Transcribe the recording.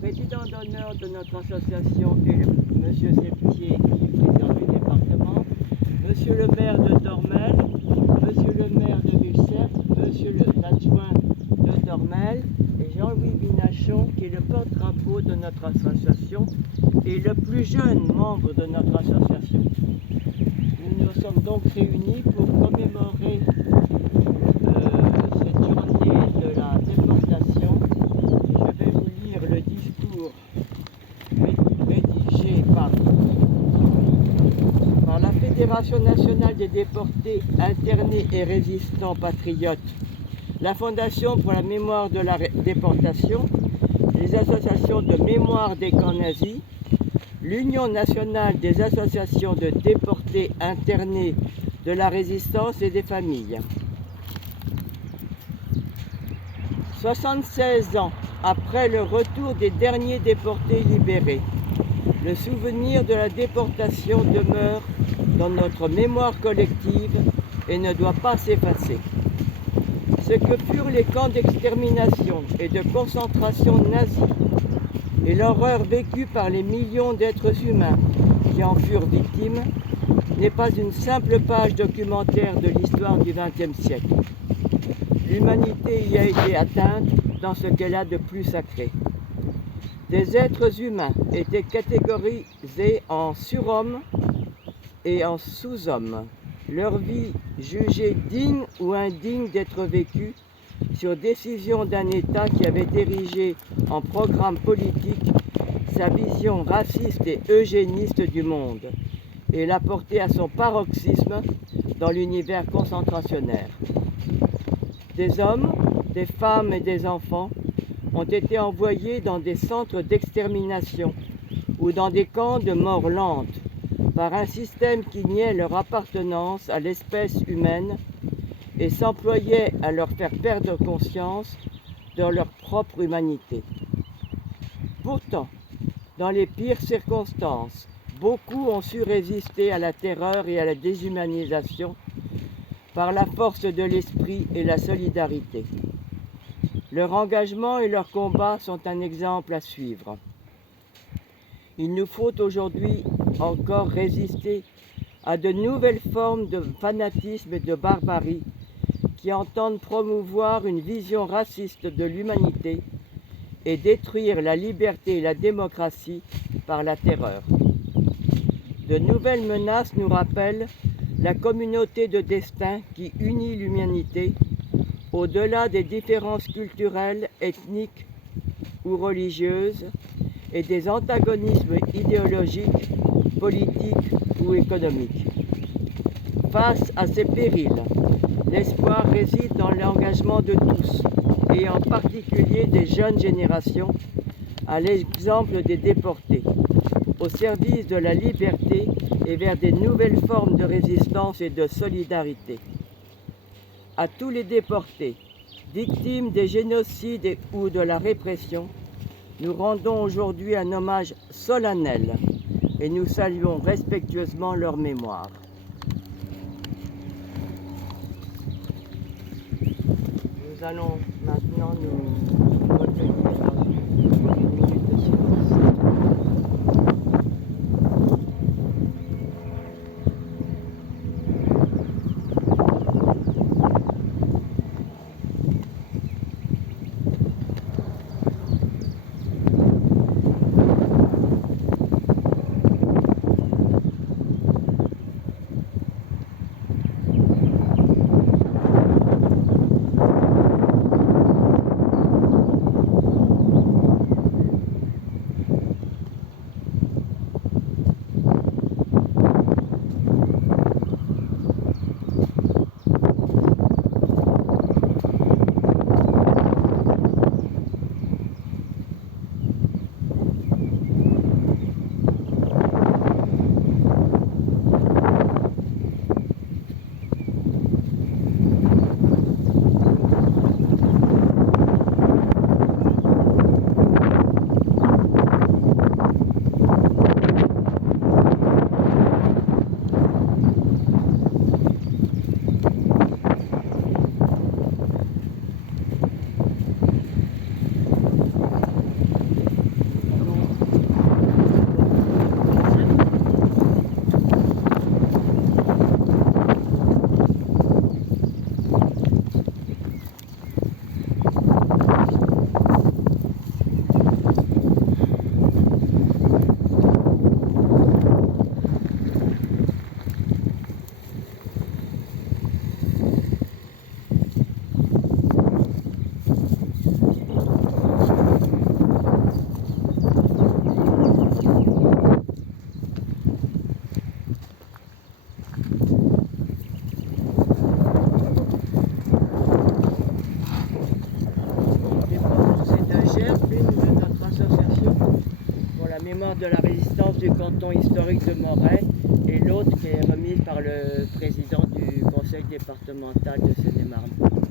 président d'honneur de notre association est M. Septier, qui est président du département, M. le maire de Dormel, M. le maire de Mulserre, M. l'adjoint de Dormel et Jean-Louis Binachon, qui est le porte-drapeau de notre association et le plus jeune membre de notre association. Nous nous sommes donc réunis pour commémorer cette journée de la déportation. Je vais vous lire le discours rédigé par la Fédération nationale des déportés, internés et résistants patriotes, la Fondation pour la mémoire de la déportation, les associations de mémoire des camps nazis, l'Union nationale des associations de déportés internés de la résistance et des familles. 76 ans après le retour des derniers déportés libérés, le souvenir de la déportation demeure dans notre mémoire collective et ne doit pas s'effacer. Ce que furent les camps d'extermination et de concentration nazis et l'horreur vécue par les millions d'êtres humains qui en furent victimes n'est pas une simple page documentaire de l'histoire du XXe siècle. L'humanité y a été atteinte dans ce qu'elle a de plus sacré. Des êtres humains étaient catégorisés en surhommes et en sous-hommes, leur vie jugée digne ou indigne d'être vécue sur décision d'un État qui avait érigé en programme politique sa vision raciste et eugéniste du monde et l'a porté à son paroxysme dans l'univers concentrationnaire. Des hommes, des femmes et des enfants ont été envoyés dans des centres d'extermination ou dans des camps de mort lente par un système qui niait leur appartenance à l'espèce humaine et s'employait à leur faire perdre conscience de leur propre humanité. Pourtant, dans les pires circonstances, beaucoup ont su résister à la terreur et à la déshumanisation par la force de l'esprit et la solidarité. Leur engagement et leur combat sont un exemple à suivre. Il nous faut aujourd'hui encore résister à de nouvelles formes de fanatisme et de barbarie qui entendent promouvoir une vision raciste de l'humanité et détruire la liberté et la démocratie par la terreur. De nouvelles menaces nous rappellent la communauté de destin qui unit l'humanité au-delà des différences culturelles, ethniques ou religieuses et des antagonismes idéologiques, politiques ou économiques. Face à ces périls, l'espoir réside dans l'engagement de tous, et en particulier des jeunes générations, à l'exemple des déportés, au service de la liberté et vers des nouvelles formes de résistance et de solidarité. À tous les déportés, victimes des génocides ou de la répression, nous rendons aujourd'hui un hommage solennel et nous saluons respectueusement leur mémoire. Nous allons maintenant nous recueillir dans une minute de silence. mémoire de la résistance du canton historique de Morez et l'autre qui est remise par le président du conseil départemental de Seine-et-Marne.